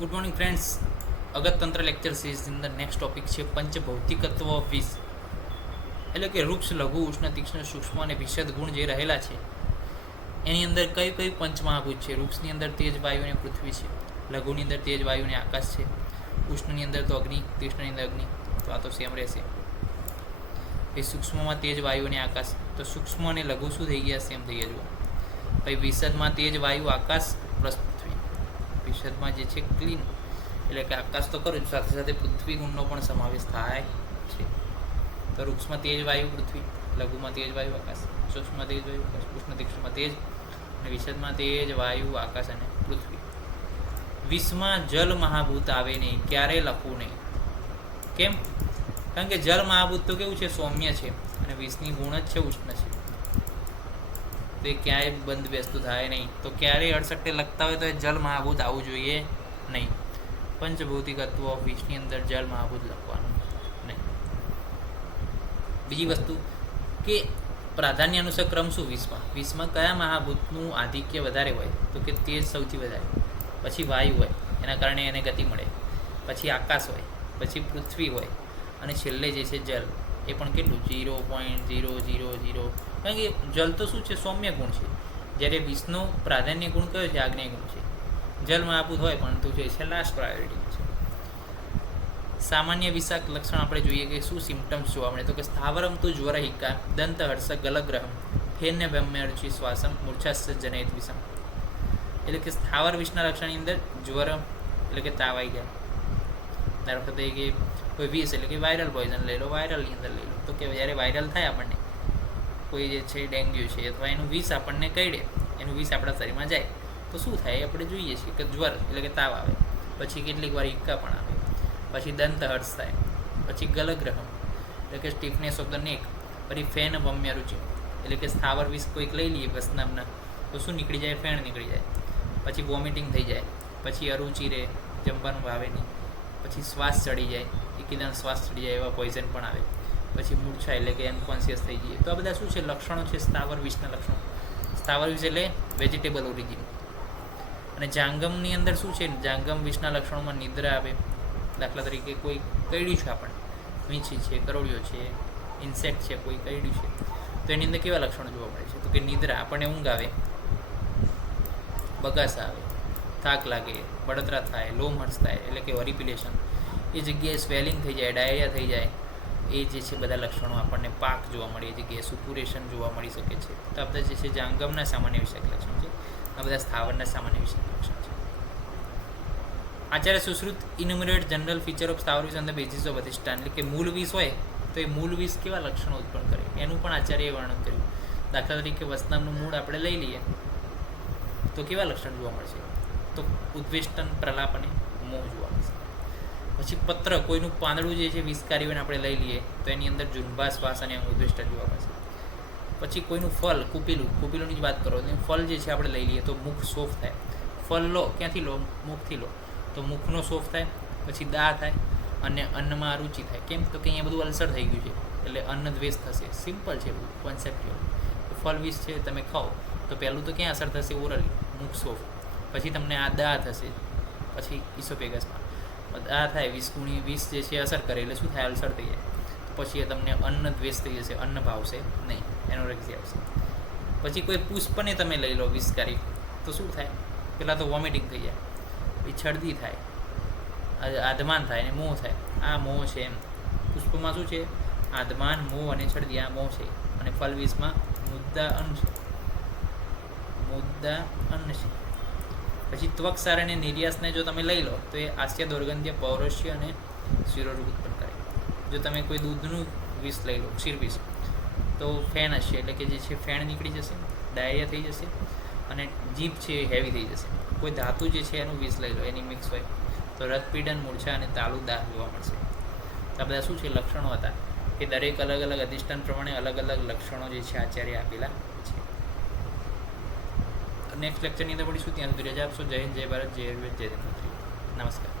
Good morning friends. અગતતંત્ર lecture સિરીઝની અંદર નેક્સ્ટ ટોપિક છે પંચભૌતિકત્વ ઓફ વિષ, એટલે કે વૃક્ષ, લઘુ, ઉષ્ણ, તીક્ષ્ણ, સૂક્ષ્મ અને વિશદ ગુણ જે રહેલા છે એની અંદર કઈ કઈ પંચમહાભૂત છે. વૃક્ષની અંદર તેજ, વાયુ અને પૃથ્વી છે. લઘુની અંદર તેજ, વાયુ અને આકાશ છે. ઉષ્ણની અંદર તો અગ્નિ, તીક્ષ્ણની અંદર અગ્નિ, તો આ તો સેમ રહેશે. એ સૂક્ષ્મમાં તેજ, વાયુ અને આકાશ, તો સૂક્ષ્મ અને લઘુ શું થઈ ગયા? સેમ થઈ ગયા. જુઓ ભાઈ, વિશદમાં તેજ, વાયુ, આકાશ પ્લસ પૃથ્વી. વિશદમાં જે છે ક્લીન, એટલે કે આકાશ તો કરું સાથે સાથે પૃથ્વી ગુણનો પણ સમાવેશ થાય છે. તો વૃક્ષમાં તેજ, વાયુ, પૃથ્વી. લઘુમાં તેજ, વાયુ, આકાશ. સૂક્ષ્મમાં તેજ, વાયુ, આકાશ. ઉષ્ણ, તીક્ષ્ણમાં તેજ, અને વિશદમાં તેજ, વાયુ, આકાશ અને પૃથ્વી. વિષમાં જલ મહાભૂત આવે નહીં, ક્યારેય લખવું નહીં. કેમ? કારણ કે જલ મહાભૂત તો કેવું છે? સૌમ્ય છે, અને વિષની ગુણ જ છે ઉષ્ણ છે. તો એ ક્યાંય બંધ બેસતું થાય નહીં. તો ક્યારેય અડસટ્ટે લખતા હોય તો એ જલ મહાભૂત આવવું જોઈએ નહીં. પંચભૌતિકત્વ ઓફ વિષની અંદર જલ મહાભૂત લખવાનું નહીં. બીજી વસ્તુ કે પ્રાધાન્ય અનુસાર ક્રમ શું? વિષમાં કયા મહાભૂતનું આધિક્ય વધારે હોય? તો કે તેજ સૌથી વધારે, પછી વાયુ હોય, એના કારણે એને ગતિ મળે, પછી આકાશ હોય, પછી પૃથ્વી હોય, અને છેલ્લે જે છે જલ, એ પણ કેટલું? 0.000. કારણ કે જલ તો શું છે? સૌમ્ય ગુણ છે. જ્યારે વિષનો પ્રાધાન્ય ગુણ કયો છે? આગ્નેય ગુણ છે. જલ મહાભૂત હોય પરંતુ જે છે લાસ્ટ પ્રાયોરિટી છે. સામાન્ય વિષાક લક્ષણ આપણે જોઈએ કે શું સિમ્ટમ્સ જોવા મળે? તો કે સ્થાવરમ તો જ્વરહિકા, દંત હર્ષ, ગલગ્રહમ, ફેન્ય બ્રહ્મ્ય રુચિ, શ્વાસમ, મૂર્છાસ્સ જનયત વિષમ. એટલે કે સ્થાવર વિષના લક્ષણની અંદર જ્વર એટલે કે તાવ આવી ગયા. દર વખતે કે કોઈ વિષ એટલે કે વાયરલ પોઈઝન લઈ લો, વાયરલની અંદર લઈ લો, તો કે જ્યારે વાયરલ થાય આપણને કોઈ જે છે ડેન્ગ્યુ છે અથવા એનું વિષ આપણને કરડે, એનું વિષ આપણા શરીરમાં જાય તો શું થાય? આપણે જોઈએ છીએ કે જ્વર એટલે કે તાવ આવે, પછી કેટલીક વાર હિક્કા પણ આવે, પછી દંત હર્ષ થાય, પછી ગલગ્રહમ એટલે કે સ્ટીફનેસ ઓફ ધ નેક, પછી ફેન વમ્ય રુચિ એટલે કે સ્થાવર વિષ કોઈક લઈ લઈએ વસનામના તો શું નીકળી જાય? ફેણ નીકળી જાય. પછી વોમિટિંગ થઈ જાય, પછી અરુચિ રહે, જમવાનું ભાવે નહીં, પછી શ્વાસ ચડી જાય, એકદમ શ્વાસ ચડી જાય એવા પોઈઝન પણ આવે, પછી મૂર્છા એટલે કે અનકોન્શિયસ થઈ જઈએ. તો આ બધા શું છે? લક્ષણો છે સ્થાવર વિષના લક્ષણો. સ્થાવર વિષ એટલે વેજીટેબલ ઓરિજિન. અને જાંગમની અંદર શું છે? જાંગમ વિષના લક્ષણોમાં નિદ્રા આવે. દાખલા તરીકે કોઈ કરડ્યું છે આપણને, વીંછી છે, કરોડિયો છે, ઇન્સેક્ટ છે, કોઈ કરડ્યું છે, તો એની અંદર કેવા લક્ષણો જોવા મળે છે? તો કે નિદ્રા, આપણને ઊંઘ આવે, બગાસ આવે, થાક લાગે, બળતરા થાય, લોમ હર્ષ થાય એટલે કે ઓરિપિલેશન, એ જગ્યાએ સ્વેલિંગ થઈ જાય, ડાયરિયા થઈ જાય, એ જે છે બધા લક્ષણો આપણને પાક જોવા મળે, એ જગ્યાએ સુપુરેશન જોવા મળી શકે છે. તો આ બધા જે છે જાંગમના સામાન્ય વિષયક લક્ષણ છે. આ બધા સ્થાવરના સામાન્ય વિષયક લક્ષણ છે. Acharya Sushruta ઇન્યુમરેટ general feature of સ્થાવર વિષ ઓન ધ બેઝિસ ઓફ અધિષ્ઠાન, એટલે કે મૂળ વિષ હોય તો એ મૂળ વિષ કેવા લક્ષણો ઉત્પન્ન કરે એનું પણ આચાર્યએ વર્ણન કર્યું. દાખલા તરીકે વસનામનું મૂળ આપણે લઈ લઈએ તો કેવા લક્ષણ જોવા મળશે? તો ઉદ્વેષ્ટન, પ્રલાપ અને મોહ જોવા મળશે. પછી પત્ર, કોઈનું પાંદડું જે છે વિષકારી હોય આપણે લઈ લઈએ તો એની અંદર જુંબા, શ્વાસ અને ઉદ્વેષ્ટન જોવા મળશે. પછી કોઈનું ફળ, કુપીલુંની જ વાત કરો, ફળ જે છે આપણે લઈ લઈએ તો મુખ સોફ થાય. ફળ લો, ક્યાંથી લો? મુખથી લો, તો મુખનો સોફ થાય, પછી દાહ થાય, અને અન્નમાં અરુચિ થાય. કેમ? તો કે અહીંયા બધું અલ્સર થઈ ગયું છે એટલે અન્ન દ્વેષ થશે. સિમ્પલ છે બધું, કોન્સેપ્ચ્યુઅલ. ફળ વિષ છે તમે ખાઓ તો પહેલું તો ક્યાં અસર થશે? ઓરલી, મુખ સોફ. પછી તમને આ દાહ થશે, પછી ઇસોફેગસમાં દાહ થાય, વિષ જે છે અસર કરે એટલે શું થાય? અલ્સર થઈ જાય. પછી તમને અન્ન દ્વેષ થઈ જશે, અન્ન ભાવશે નહીં, એનોરેક્સિયા આવશે. પછી કોઈ પુષ્પને તમે લઈ લો વિષકારી, તો શું થાય? પહેલાં તો વોમિટિંગ થઈ જાય, પછી છડદી થાય, આધમાન થાય અને મોહ થાય. આ મોહ છે. એમ પુષ્પમાં શું છે? આધમાન, મોહ અને છડદી, આ મોહ છે. અને ફલ વિષમાં મુદ્દા અન્ન છે. પછી ત્વક્ષાર અને નિર્યાસને જો તમે લઈ લો તો એ હાસ્ય, દુર્ગંધ્ય, પૌરુષ્ય અને શિરોરોગ ઉત્પન્ન કરે. જો તમે કોઈ દૂધનું વિષ લઈ લો, ક્ષીર વિષ, તો ફેન હશે એટલે કે જે છે ફેણ નીકળી જશે, ડાયરિયા થઈ જશે, અને જીભ છે એ હેવી થઈ જશે. કોઈ ધાતુ જે છે એનું વિષ લઈ લો, એની મિક્સ હોય તો રક્તપીડન, મૂર્છા અને તાલુદાહ જોવા મળશે. આ બધા શું છે? લક્ષણો હતા કે દરેક અલગ અલગ અધિષ્ઠાન પ્રમાણે અલગ અલગ લક્ષણો જે છે આચાર્ય આપેલા છે. નેક્સ્ટ લેક્ચરની અંદર મળીશું. ત્યાં સુધી રજા આપશો. જય હિન્દ, જય ભારત, જય આયુર્વેદ, જય ધન્વંતરી. નમસ્કાર.